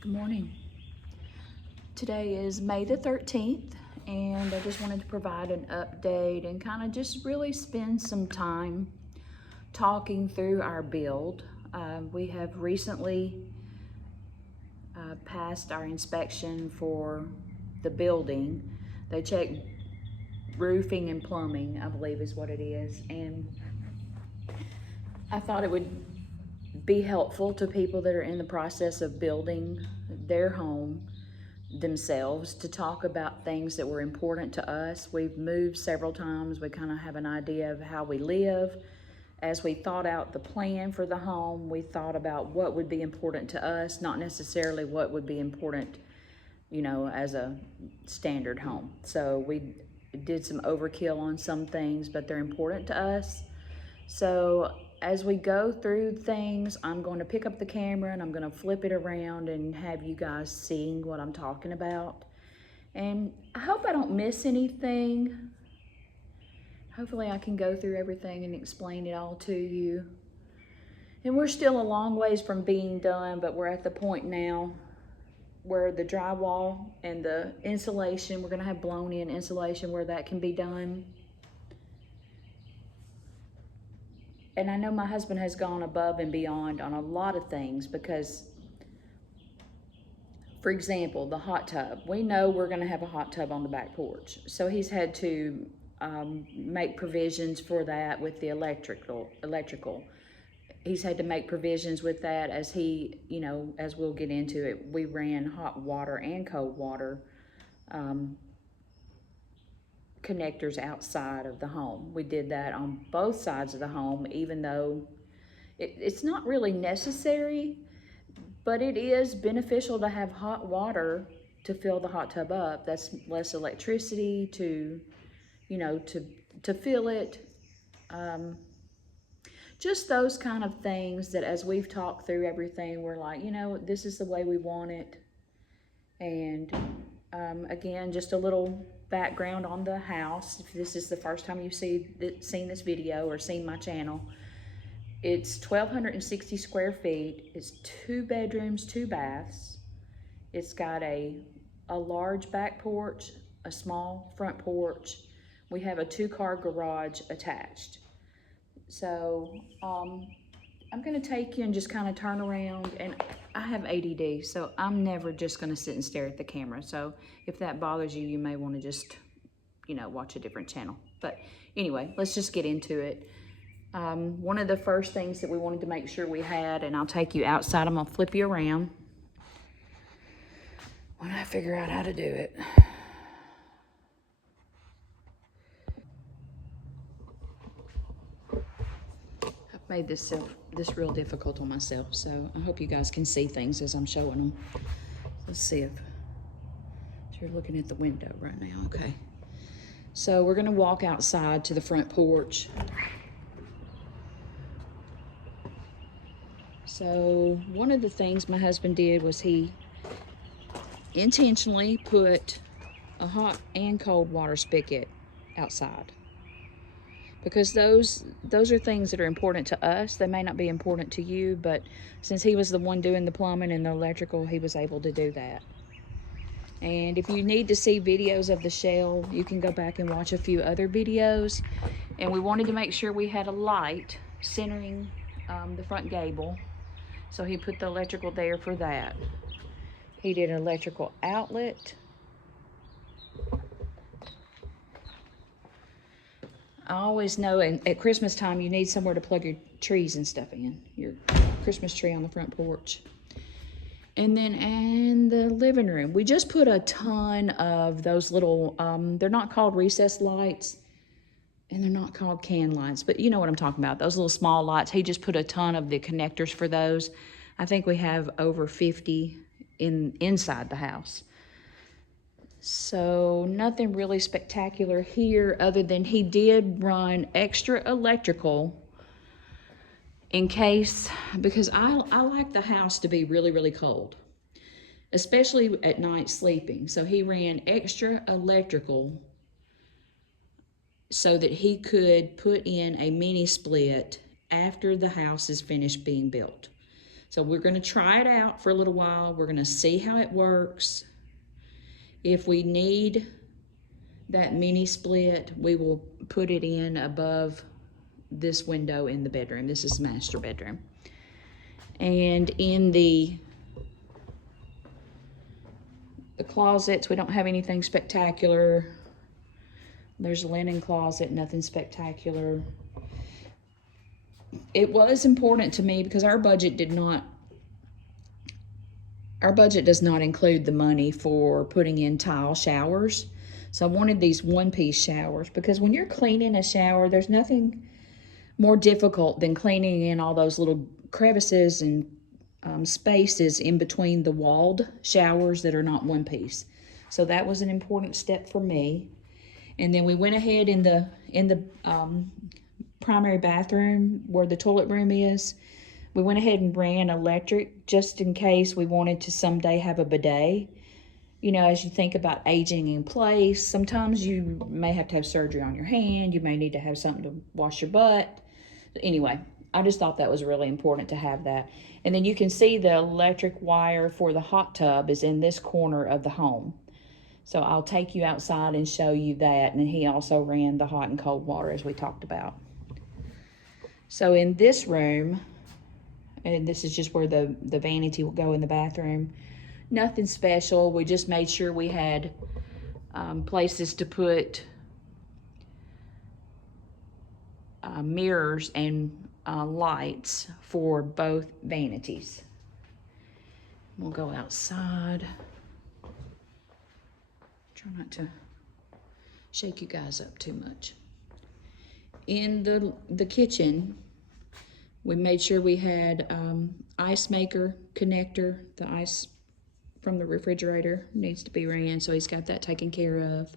Good morning. Today is May the 13th, and I just wanted to provide an update and kind of just really spend some time talking through our build. We have recently passed our inspection for the building. They checked roofing and plumbing, I believe is what it is, and I thought it would be helpful to people that are in the process of building their home themselves to talk about things that were important to us. We've moved several times. We kind of have an idea of how we live. As we thought out the plan for the home, we thought about what would be important to us, not necessarily what would be important, as a standard home. So we did some overkill on some things, but they're important to us. So as we go through things, I'm going to pick up the camera and I'm going to flip it around and have you guys seeing what I'm talking about. And I hope I don't miss anything. Hopefully I can go through everything and explain it all to you. And we're still a long ways from being done, but we're at the point now where the drywall and the insulation, we're going to have blown in insulation where that can be done. And I know my husband has gone above and beyond on a lot of things because, for example, the hot tub. We know we're going to have a hot tub on the back porch. So he's had to make provisions for that with the electrical. He's had to make provisions with that as he, as we'll get into it, we ran hot water and cold water connectors outside of the home. We did that on both sides of the home, even though it's not really necessary, but it is beneficial to have hot water to fill the hot tub up. That's less electricity to fill it. Just those kind of things that as we've talked through everything, we're like, this is the way we want it. And again, just a little background on the house. If this is the first time you've seen this video or seen my channel, it's 1,260 square feet. It's 2 bedrooms, 2 baths. It's got a large back porch, a small front porch. We have a 2-car garage attached. So I'm going to take you and just kind of turn around, and I have ADD, so I'm never just going to sit and stare at the camera. So if that bothers you, you may want to just, watch a different channel. But anyway, let's just get into it. One of the first things that we wanted to make sure we had, and I'll take you outside, I'm going to flip you around when I figure out how to do it. Made this real difficult on myself, so I hope you guys can see things as I'm showing them. Let's see if you're looking at the window right now. Okay, so we're gonna walk outside to the front porch. So one of the things my husband did was he intentionally put a hot and cold water spigot outside, because those are things that are important to us. They may not be important to you, but since he was the one doing the plumbing and the electrical, he was able to do that. And if you need to see videos of the shell, you can go back and watch a few other videos. And we wanted to make sure we had a light centering the front gable, so he put the electrical there for that. He did an electrical outlet. I always know at Christmas time you need somewhere to plug your trees and stuff in, your Christmas tree on the front porch. And then in the living room, we just put a ton of those little, they're not called recessed lights and they're not called can lights, but you know what I'm talking about, those little small lights. He just put a ton of the connectors for those. I think we have over 50 inside the house. So nothing really spectacular here other than he did run extra electrical in case, because I like the house to be really, really cold, especially at night sleeping. So he ran extra electrical so that he could put in a mini split after the house is finished being built. So we're gonna try it out for a little while. We're gonna see how it works. If we need that mini split, we will put it in above this window in the bedroom. This is the master bedroom. And in the closets, we don't have anything spectacular. There's a linen closet, nothing spectacular. It was important to me because our budget does not include the money for putting in tile showers. So I wanted these one-piece showers because when you're cleaning a shower, there's nothing more difficult than cleaning in all those little crevices and spaces in between the walled showers that are not one piece. So that was an important step for me. And then we went ahead in the primary bathroom where the toilet room is. We went ahead and ran electric just in case we wanted to someday have a bidet. You know, as you think about aging in place, sometimes you may have to have surgery on your hand. You may need to have something to wash your butt. Anyway, I just thought that was really important to have that. And then you can see the electric wire for the hot tub is in this corner of the home. So I'll take you outside and show you that. And he also ran the hot and cold water as we talked about. So in this room, and this is just where the vanity will go in the bathroom, nothing special. We just made sure we had places to put mirrors and lights for both vanities. We'll go outside. Try not to shake you guys up too much. In the kitchen, we made sure we had ice maker connector. The ice from the refrigerator needs to be ran, so he's got that taken care of.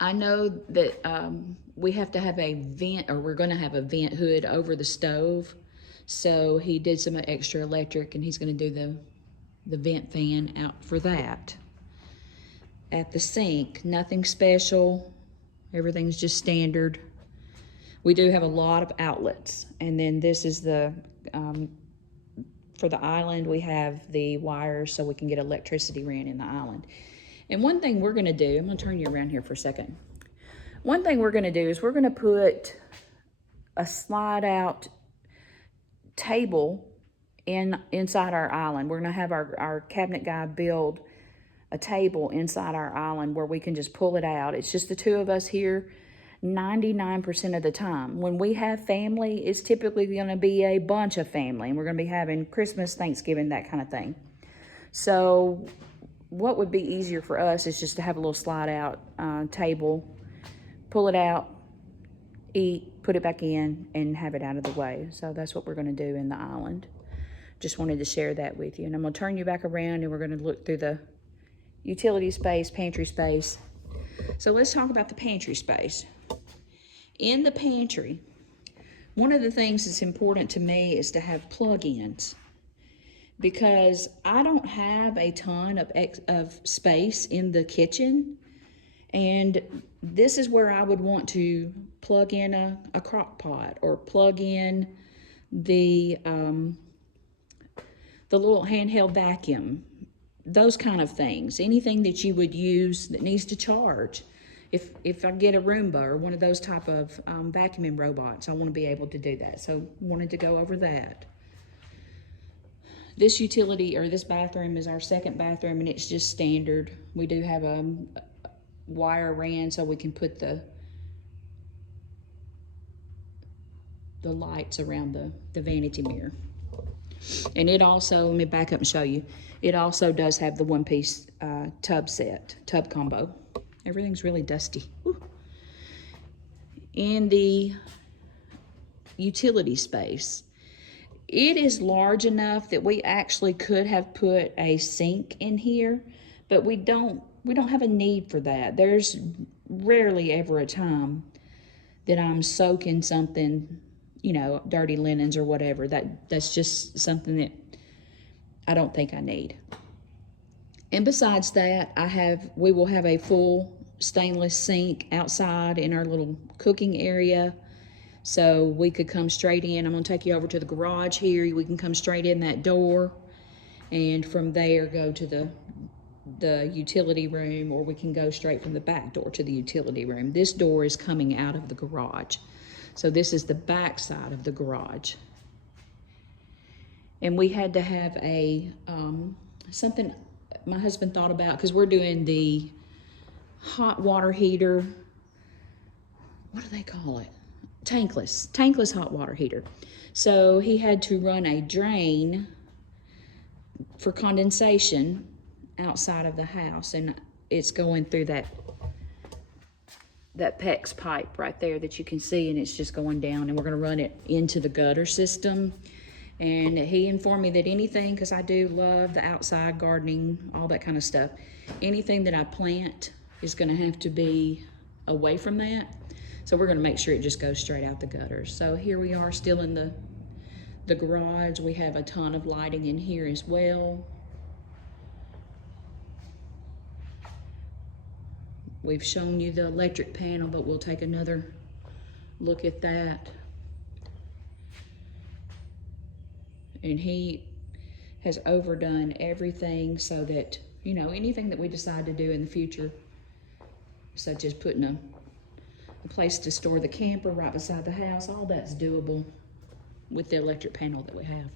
I know that we have to have a vent, or we're gonna have a vent hood over the stove. So he did some extra electric and he's gonna do the vent fan out for that. At the sink, nothing special. Everything's just standard. We do have a lot of outlets. And then this is the, for the island, we have the wires so we can get electricity ran in the island. And one thing we're gonna do, I'm gonna turn you around here for a second. One thing we're gonna do is we're gonna put a slide out table inside our island. We're gonna have our cabinet guy build a table inside our island where we can just pull it out. It's just the two of us here 99% of the time. When we have family, it's typically gonna be a bunch of family, and we're gonna be having Christmas, Thanksgiving, that kind of thing. So what would be easier for us is just to have a little slide out table, pull it out, eat, put it back in, and have it out of the way. So that's what we're gonna do in the island. Just wanted to share that with you. And I'm gonna turn you back around and we're gonna look through the utility space, pantry space. So let's talk about the pantry space. In the pantry, one of the things that's important to me is to have plug-ins, because I don't have a ton of space in the kitchen, and this is where I would want to plug in a crock pot or plug in the little handheld vacuum, those kind of things. Anything that you would use that needs to charge. If I get a Roomba or one of those type of vacuuming robots, I want to be able to do that. So wanted to go over that. This utility, or this bathroom, is our second bathroom, and it's just standard. We do have a wire ran so we can put the lights around the vanity mirror. And it also, let me back up and show you, it also does have the one-piece tub combo. Everything's really dusty. Woo. In the utility space, it is large enough that we actually could have put a sink in here, but we don't have a need for that. There's rarely ever a time that I'm soaking something, you know, dirty linens or whatever. That's just something that I don't think I need. And besides that, we will have a full stainless sink outside in our little cooking area. So we could come straight in. I'm gonna take you over to the garage here. We can come straight in that door, and from there go to the utility room, or we can go straight from the back door to the utility room. This door is coming out of the garage. So this is the back side of the garage. And we had to have a, something my husband thought about, because we're doing the hot water heater. What do they call it? Tankless hot water heater. So he had to run a drain for condensation outside of the house, and it's going through that PEX pipe right there that you can see, and it's just going down, and we're going to run it into the gutter system. And he informed me that anything, because I do love the outside gardening, all that kind of stuff, anything that I plant is going to have to be away from that. So we're going to make sure it just goes straight out the gutter. So here we are still in the garage. We have a ton of lighting in here as well. We've shown you the electric panel, but we'll take another look at that. And he has overdone everything so that, you know, anything that we decide to do in the future, such as putting a place to store the camper right beside the house, all that's doable with the electric panel that we have.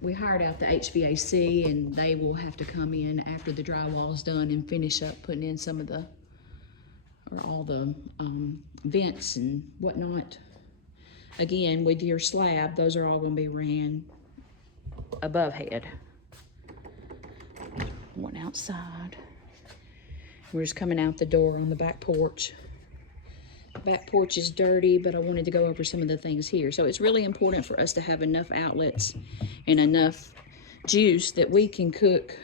We hired out the HVAC, and they will have to come in after the drywall's done and finish up putting in some of the, or all the vents and whatnot. Again, with your slab, those are all going to be ran above head. One outside. We're just coming out the door on the back porch. The back porch is dirty, but I wanted to go over some of the things here. So it's really important for us to have enough outlets and enough juice that we can cook.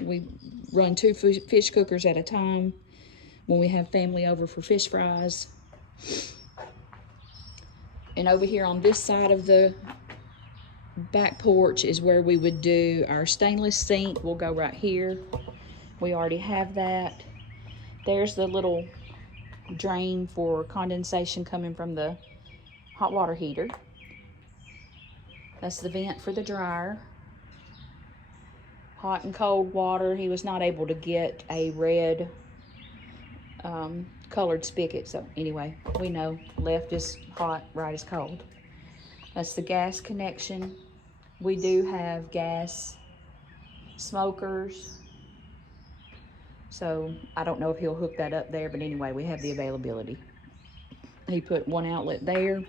We run 2 fish cookers at a time when we have family over for fish fries. And over here on this side of the back porch is where we would do our stainless sink. We'll go right here. We already have that. There's the little drain for condensation coming from the hot water heater. That's the vent for the dryer. Hot and cold water. He was not able to get a red colored spigot, so anyway, we know left is hot, right is cold. That's the gas connection. We do have gas smokers, so I don't know if he'll hook that up there, but anyway, we have the availability. He put one outlet there.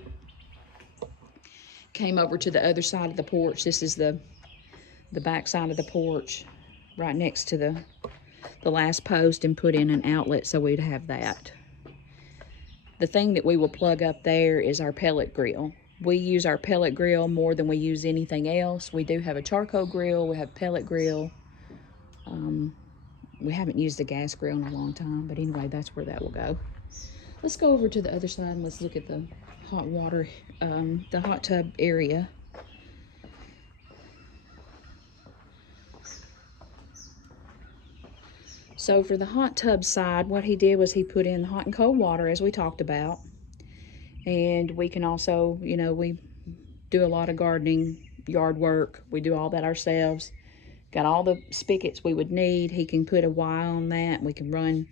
Came over to the other side of the porch. This is the back side of the porch, right next to the last post, and put in an outlet so we'd have that. The thing that we will plug up there is our pellet grill. We use our pellet grill more than we use anything else. We do have a charcoal grill, we have pellet grill. We haven't used the gas grill in a long time, but anyway, that's where that will go. Let's go over to the other side and let's look at the hot water, the hot tub area. So for the hot tub side, what he did was he put in hot and cold water, as we talked about. And we can also, you know, we do a lot of gardening, yard work. We do all that ourselves. Got all the spigots we would need. He can put a Y on that. We can run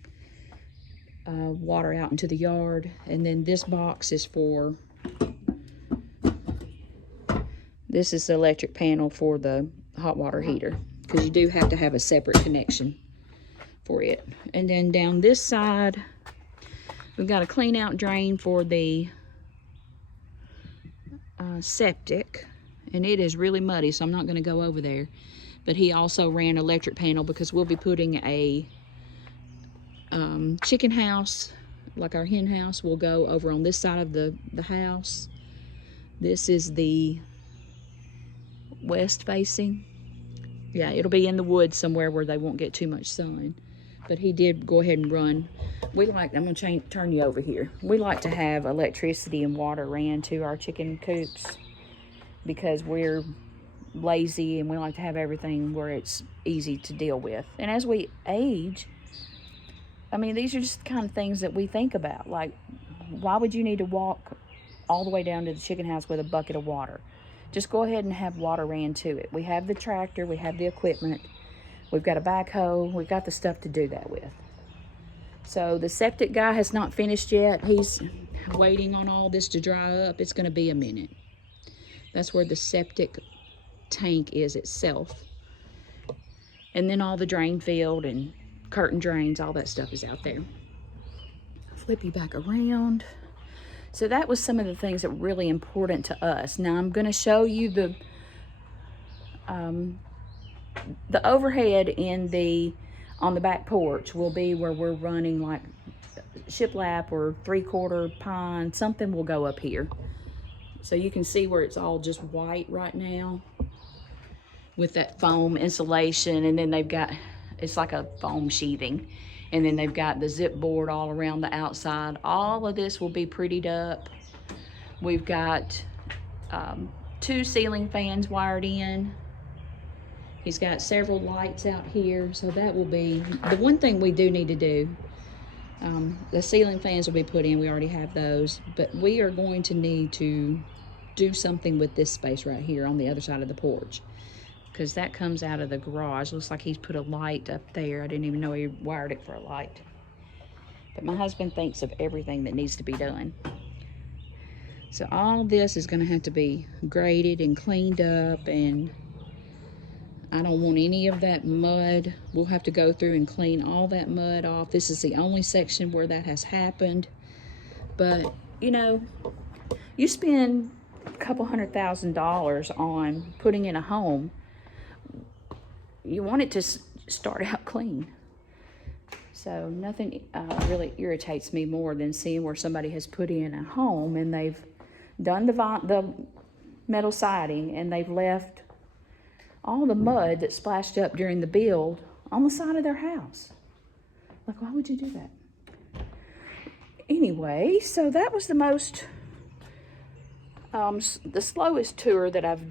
water out into the yard. And then this box is for, this is the electric panel for the hot water heater, because you do have to have a separate connection for it. And then down this side, we've got a clean out drain for the septic, and it is really muddy, so I'm not going to go over there. But he also ran electric panel, because we'll be putting a chicken house, like our hen house, will go over on this side of the house. This is the west facing. Yeah, it'll be in the woods somewhere where they won't get too much sun. But he did go ahead and run. We like, I'm gonna turn you over here. We like to have electricity and water ran to our chicken coops, because we're lazy and we like to have everything where it's easy to deal with. And as we age, I mean, these are just the kind of things that we think about. Like, why would you need to walk all the way down to the chicken house with a bucket of water? Just go ahead and have water ran to it. We have the tractor, we have the equipment, we've got a backhoe, we've got the stuff to do that with. So the septic guy has not finished yet. He's waiting on all this to dry up. It's going to be a minute. That's where the septic tank is itself. And then all the drain field and curtain drains, all that stuff is out there. Flip you back around. So that was some of the things that were really important to us. Now I'm going to show you the overhead on the back porch will be where we're running like shiplap or 3/4 pine. Something will go up here. So you can see where it's all just white right now with that foam insulation, and then they've got, it's like a foam sheathing, and then they've got the zip board all around the outside. All of this will be prettied up. We've got 2 ceiling fans wired in. He's got several lights out here, so that will be the one thing we do need to do. The ceiling fans will be put in, we already have those, but we are going to need to do something with this space right here on the other side of the porch, because that comes out of the garage. Looks like he's put a light up there. I didn't even know he wired it for a light. But my husband thinks of everything that needs to be done. So all this is going to have to be graded and cleaned up, and I don't want any of that mud. We'll have to go through and clean all that mud off. This is the only section where that has happened. But, you know, you spend a couple $100,000 on putting in a home, you want it to start out clean. So nothing really irritates me more than seeing where somebody has put in a home and they've done the metal siding and they've left all the mud that splashed up during the build on the side of their house. Like, why would you do that? Anyway, so that was the most, the slowest tour that I've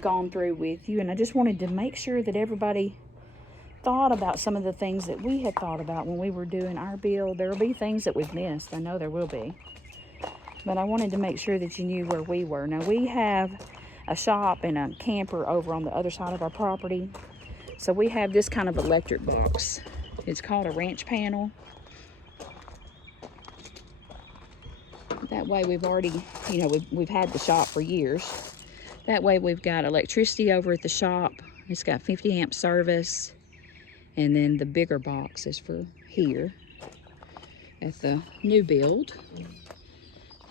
gone through with you, and I just wanted to make sure that everybody thought about some of the things that we had thought about when we were doing our build. There will be things that we've missed. I know there will be. But I wanted to make sure that you knew where we were. Now, we have a shop and a camper over on the other side of our property. So we have this kind of electric box. It's called a ranch panel. That way we've already, you know, we've had the shop for years. That way we've got electricity over at the shop. It's got 50 amp service. And then the bigger box is for here at the new build.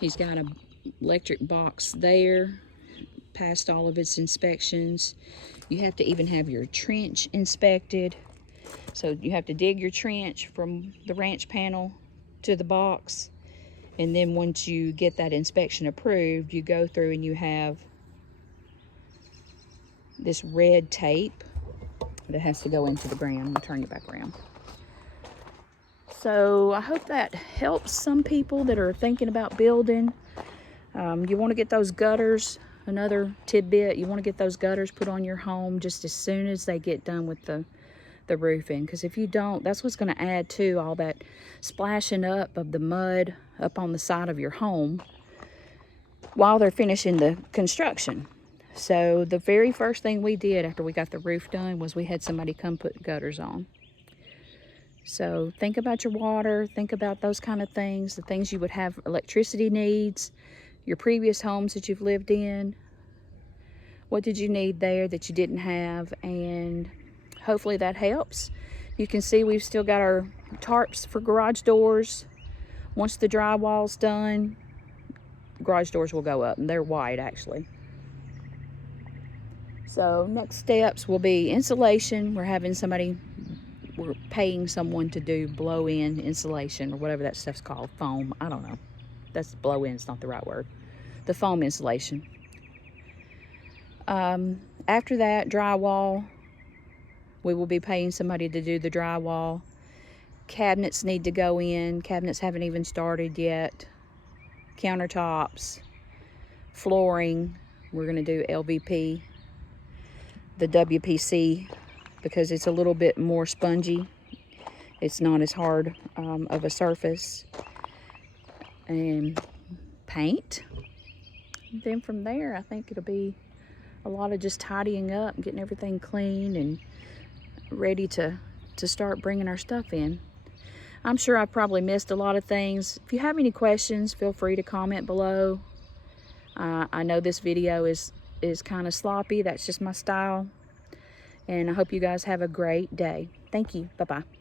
He's got an electric box there, passed all of its inspections. You have to even have your trench inspected. So you have to dig your trench from the ranch panel to the box. And then once you get that inspection approved, you go through and you have this red tape that has to go into the ground. I'll turn you back around. So I hope that helps some people that are thinking about building. You want to get those gutters, another tidbit, you want to get those gutters put on your home just as soon as they get done with the roofing. Because if you don't, that's what's going to add to all that splashing up of the mud up on the side of your home while they're finishing the construction. So the very first thing we did after we got the roof done was we had somebody come put gutters on. So think about your water, think about those kind of things, the things you would have electricity needs, your previous homes that you've lived in. What did you need there that you didn't have? And hopefully that helps. You can see we've still got our tarps for garage doors. Once the drywall's done, garage doors will go up, and they're wide actually. So next steps will be insulation. We're paying someone to do blow-in insulation or whatever that stuff's called, foam. I don't know. That's blow-in, it's not the right word. The foam insulation. After that, drywall. We will be paying somebody to do the drywall. Cabinets need to go in. Cabinets haven't even started yet. Countertops, flooring. We're going to do LVP. The WPC, because it's a little bit more spongy It's not as hard of a surface. And paint. Then from there, I think it'll be a lot of just tidying up, getting everything clean and ready to start bringing our stuff in. I'm sure I probably missed a lot of things. If you have any questions, feel free to comment below. I know this video is kind of sloppy. That's just my style. And I hope you guys have a great day. Thank you. Bye-bye.